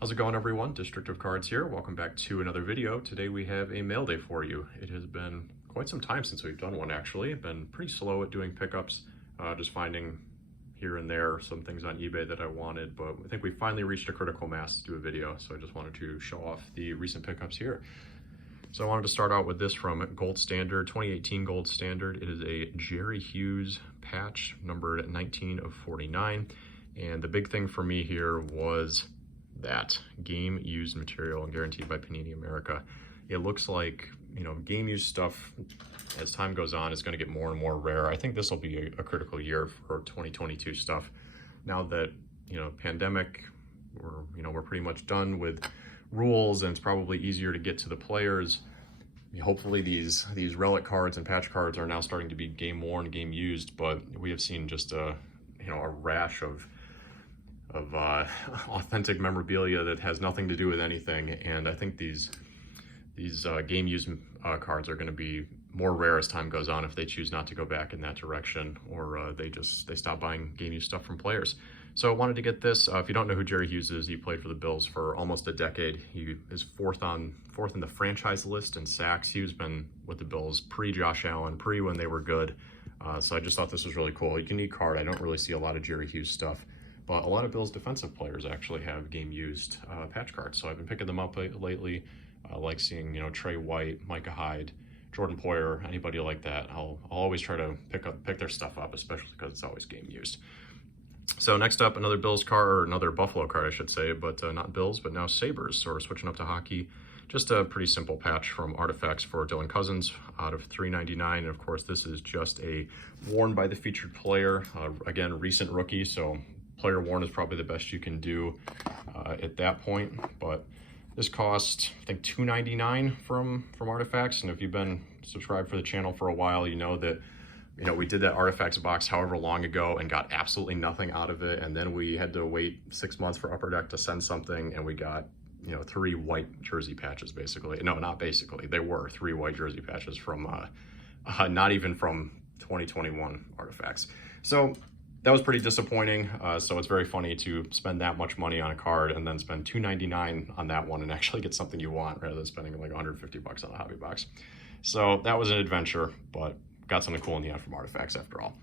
How's it going, everyone? District of Cards here. Welcome back to another video. Today we have a mail day for you. It has been quite some time since we've done one, actually. I've been pretty slow at doing pickups, just finding here and there some things on eBay that I wanted, but I think we finally reached a critical mass to do a video, so I just wanted to show off the recent pickups here. So I wanted to start out with this from Gold Standard, 2018 Gold Standard. It is a Jerry Hughes patch, numbered 19 of 49. And the big thing for me here was that game used material and guaranteed by Panini America. It looks like, game used stuff as time goes on is going to get more and more rare. I think this will be a critical year for 2022 stuff. Now that, pandemic, we're pretty much done with rules and it's probably easier to get to the players. Hopefully these relic cards and patch cards are now starting to be game worn, game used, but we have seen just a rash of authentic memorabilia that has nothing to do with anything. And I think these game used cards are going to be more rare as time goes on if they choose not to go back in that direction, or they stop buying game used stuff from players. So I wanted to get this. If you don't know who Jerry Hughes is, he played for the Bills for almost a decade. He is fourth in the franchise list in sacks. He's been with the Bills pre-Josh Allen, when they were good. So I just thought this was really cool. A unique card. I don't really see a lot of Jerry Hughes stuff, but a lot of Bills defensive players actually have game used patch cards. So I've been picking them up lately. I like seeing, Trey White, Micah Hyde, Jordan Poyer, anybody like that. I'll always try to pick their stuff up, especially because it's always game used. So next up, another Bills card, or another Buffalo card, I should say, but not Bills, but now Sabres. So we're switching up to hockey. Just a pretty simple patch from Artifacts for Dylan Cousins out of $3.99. And of course, this is just a worn by the featured player. Again, recent rookie, so player worn is probably the best you can do at that point. But this cost, I think, $2.99 from Artifacts. And if you've been subscribed for the channel for a while, you know that we did that Artifacts box however long ago and got absolutely nothing out of it. And then we had to wait 6 months for Upper Deck to send something, and we got 3 white jersey patches, basically. No, not basically. They were 3 white jersey patches from, not even from 2021 Artifacts. So that was pretty disappointing. So it's very funny to spend that much money on a card and then spend $2.99 on that one and actually get something you want rather than spending like $150 on a hobby box. So that was an adventure, but got something cool in the end from Artifacts after all.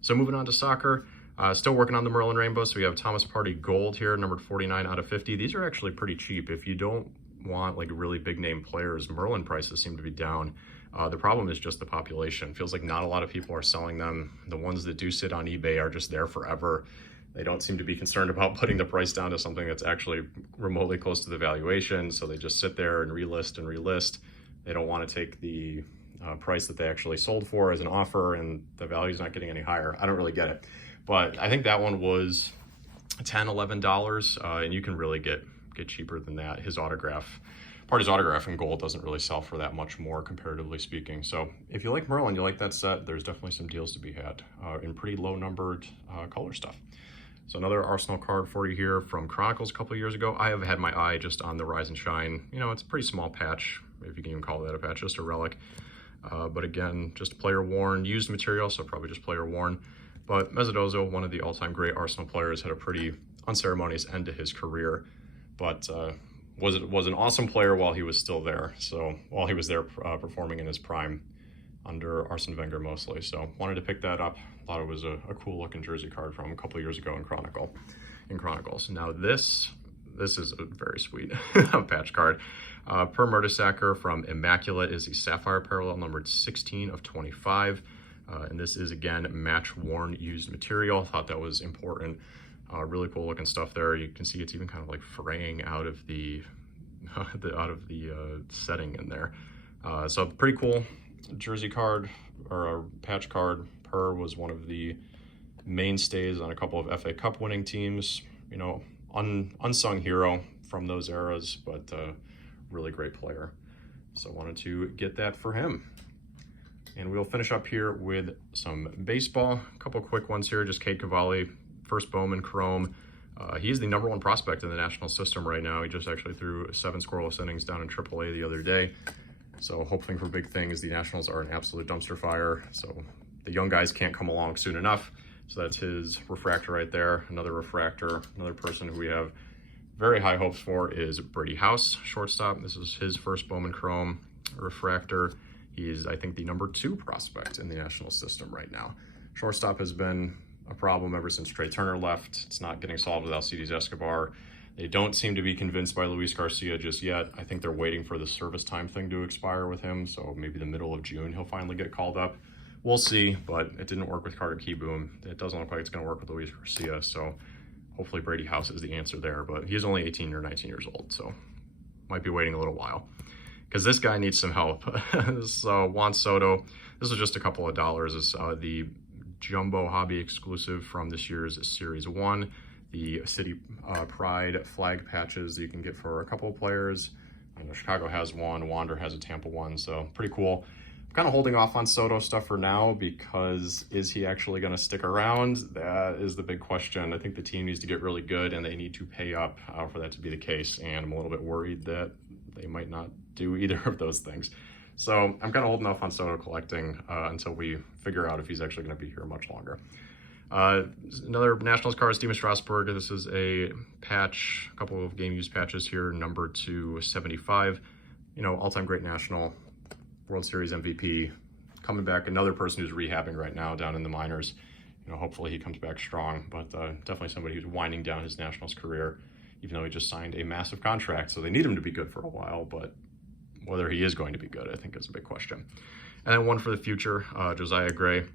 So moving on to soccer, still working on the Merlin Rainbow. So we have Thomas Partey Gold here, numbered 49 out of 50. These are actually pretty cheap. If you don't want like really big name players, Merlin prices seem to be down. The problem is just the population. Feels like not a lot of people are selling them. The ones that do sit on eBay are just there forever. They don't seem to be concerned about putting the price down to something that's actually remotely close to the valuation. So they just sit there and relist and relist. They don't want to take the price that they actually sold for as an offer, and the value's not getting any higher. I don't really get it. But I think that one was $10, $11, and you can really get cheaper than that. His autograph, Partey's autograph in gold doesn't really sell for that much more, comparatively speaking. So if you like Merlin, you like that set, there's definitely some deals to be had in pretty low numbered color stuff. So another Arsenal card for you here from Chronicles a couple of years ago. I have had my eye just on the Rise and Shine. It's a pretty small patch, if you can even call that a patch, just a relic. But again, just player worn, used material, so probably just player worn. But Mezzadozzo, one of the all-time great Arsenal players, had a pretty unceremonious end to his career, but was an awesome player while he was still there. So while he was there performing in his prime under Arsene Wenger mostly. So wanted to pick that up. Thought it was a cool looking jersey card from a couple of years ago in Chronicles. Now this is a very sweet patch card. Per Mertesacker from Immaculate is the Sapphire parallel, numbered 16 of 25. And this is, again, match worn used material. Thought that was important. Really cool looking stuff there. You can see it's even kind of like fraying out of the setting in there. So pretty cool jersey card, or a patch card. Per was one of the mainstays on a couple of FA Cup winning teams. Unsung hero from those eras, but really great player. So wanted to get that for him. And we'll finish up here with some baseball. A couple quick ones here. Just Cade Cavalli, first Bowman Chrome. He's the #1 prospect in the national system right now. He just actually threw 7 scoreless innings down in AAA the other day. So hoping for big things. The Nationals are an absolute dumpster fire. So the young guys can't come along soon enough. So that's his refractor right there. Another refractor, another person who we have very high hopes for is Brady House, shortstop. This is his first Bowman Chrome refractor. He's, I think, the #2 prospect in the national system right now. Shortstop has been a problem ever since Trey Turner left. It's not getting solved with Alcides Escobar. They don't seem to be convinced by Luis Garcia just yet. I think they're waiting for the service time thing to expire with him, so maybe the middle of June he'll finally get called up. We'll see, but it didn't work with Carter Kieboom. It doesn't look like it's going to work with Luis Garcia, so hopefully Brady House is the answer there, but he's only 18 or 19 years old, so might be waiting a little while. Because this guy needs some help. This Juan Soto, this is just a couple of dollars. This the Jumbo Hobby exclusive from this year's Series 1. The City Pride flag patches that you can get for a couple of players. You know, Chicago has one, Wander has a Tampa one, so pretty cool. I'm kind of holding off on Soto stuff for now because is he actually going to stick around? That is the big question. I think the team needs to get really good and they need to pay up for that to be the case, and I'm a little bit worried that they might not do either of those things. So I'm kind of holding off on Soto collecting until we figure out if he's actually going to be here much longer. Another Nationals card, Steven Strasburg. This is a patch, a couple of game use patches here, number 275. You know, all-time great National, World Series MVP, coming back. Another person who's rehabbing right now down in the minors. You know, hopefully he comes back strong, but definitely somebody who's winding down his Nationals career, even though he just signed a massive contract. So they need him to be good for a while, but whether he is going to be good, I think is a big question. And then one for the future, Josiah Gray.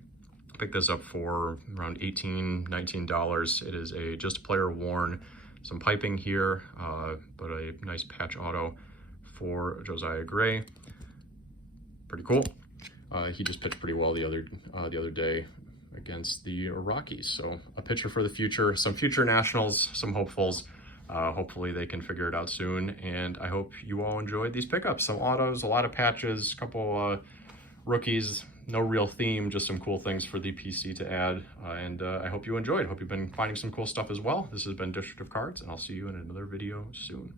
Picked this up for around $18, $19. It is a just player worn, some piping here, but a nice patch auto for Josiah Gray. Pretty cool. He just pitched pretty well the other day against the Rockies. So a pitcher for the future, some future Nationals, some hopefuls. Hopefully they can figure it out soon, and I hope you all enjoyed these pickups. Some autos, a lot of patches, a couple rookies, no real theme, just some cool things for the PC to add, and I hope you enjoyed. Hope you've been finding some cool stuff as well. This has been District of Cards, and I'll see you in another video soon.